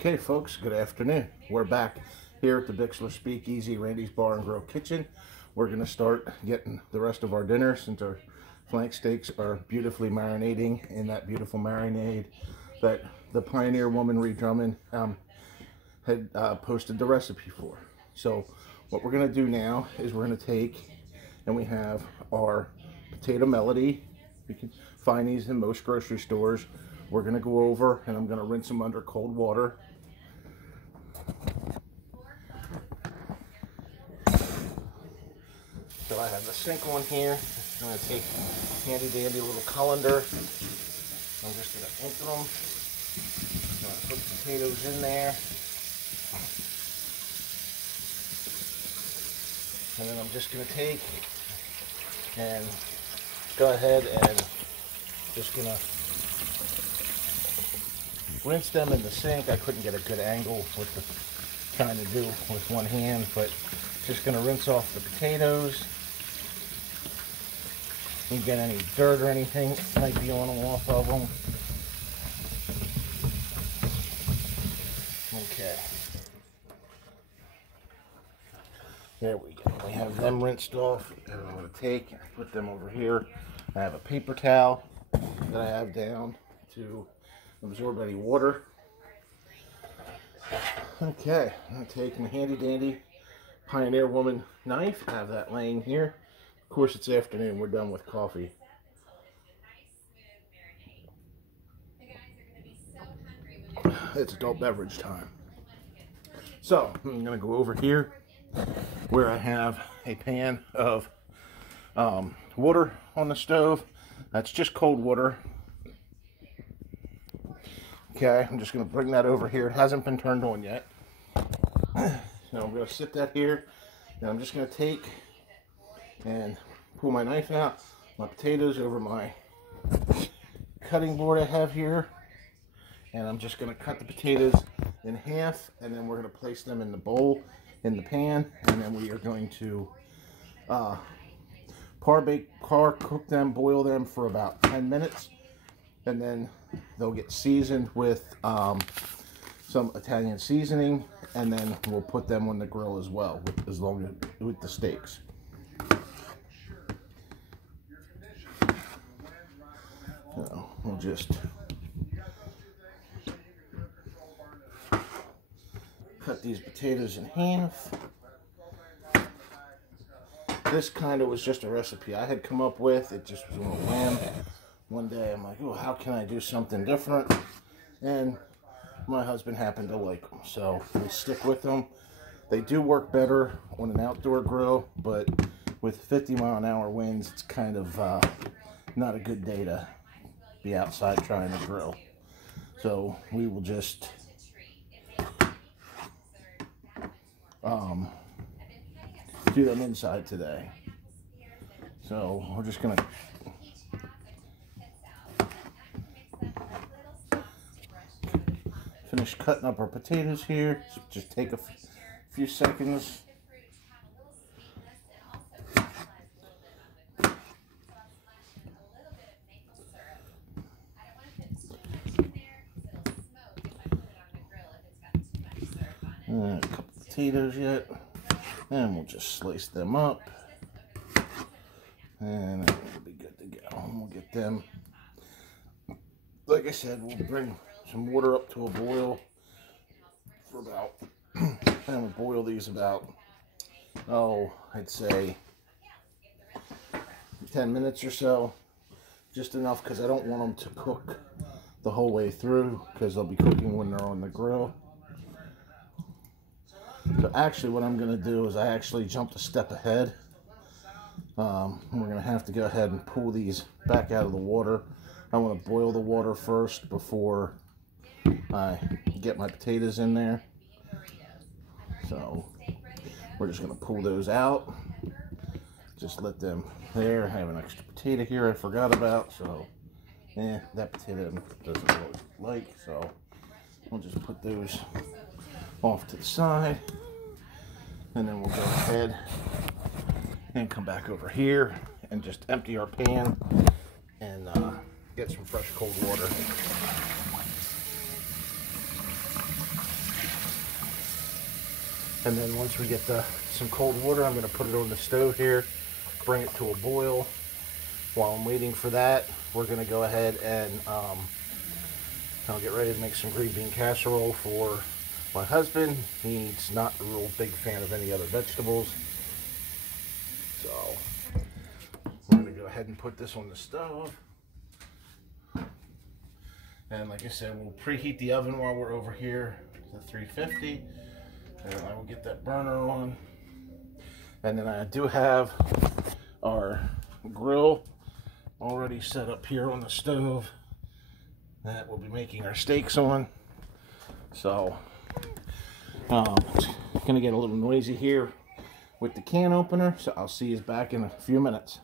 Okay, folks, good afternoon. We're back here at the Bixler Speakeasy, Randy's Bar and Grill Kitchen. We're going to start getting the rest of our dinner since our flank steaks are beautifully marinating in that beautiful marinade that the Pioneer woman Ree Drummond had posted the recipe for. So what we're going to do now is we're going to take, and we have our potato melody. You can find these in most grocery stores. We're going to go over and I'm going to rinse them under cold water. So I have the sink on here. I'm going to take handy dandy little colander. I'm just going to empty them. I'm going to put the potatoes in there. And then I'm just going to take and go ahead and just going to rinse them in the sink. I couldn't get a good angle with the trying to do with one hand, but just going to rinse off the potatoes. You get any dirt or anything might be on and off of them. Okay. There we go. We have them rinsed off. And I'm going to take and put them over here. I have a paper towel that I have down to absorb any water. Okay, I'm going to take my handy dandy Pioneer woman knife. I have that laying here. Of course, it's afternoon. We're done with coffee. It's adult beverage time. So I'm going to go over here where I have a pan of water on the stove. That's just cold water. Okay, I'm just going to bring that over here. It hasn't been turned on yet. So I'm going to sit that here. And I'm just going to take and pull my knife out, my potatoes over my cutting board I have here. And I'm just going to cut the potatoes in half. And then we're going to place them in the bowl, in the pan. And then we are going to cook them, boil them for about 10 minutes. And then they'll get seasoned with some Italian seasoning, and then we'll put them on the grill as well, with the steaks. So we'll just cut these potatoes in half. This kind of was just a recipe I had come up with. It just was on a whim. One day I'm like, oh, how can I do something different? And my husband happened to like them, so we stick with them. They do work better on an outdoor grill, but with 50-mile-an-hour winds, it's kind of not a good day to be outside trying to grill. So we will just do them inside today. So we're just gonna finish cutting up our potatoes here. So just take a few seconds. A couple potatoes yet. And we'll just slice them up. And we'll be good to go. And we'll get them, like I said, we'll bring some water up to a boil for about, and we'll boil these about, I'd say 10 minutes or so. Just enough because I don't want them to cook the whole way through, because they'll be cooking when they're on the grill. So actually what I'm going to do is I actually jumped a step ahead. We're going to have to go ahead and pull these back out of the water. I want to boil the water first before I get my potatoes in there. So we're just going to pull those out. Just let them there. I have an extra potato here I forgot about. So that potato doesn't really like. So we'll just put those off to the side. And then we'll go ahead and come back over here and just empty our pan and get some fresh cold water. And then once we get some cold water, I'm going to put it on the stove here, bring it to a boil. While I'm waiting for that, we're going to go ahead and I'll get ready to make some green bean casserole for my husband. He's not a real big fan of any other vegetables. So we're going to go ahead and put this on the stove. And like I said, we'll preheat the oven while we're over here to 350. And I will get that burner on. And then I do have our grill already set up here on the stove that we'll be making our steaks on. So it's gonna get a little noisy here with the can opener, so I'll see you back in a few minutes.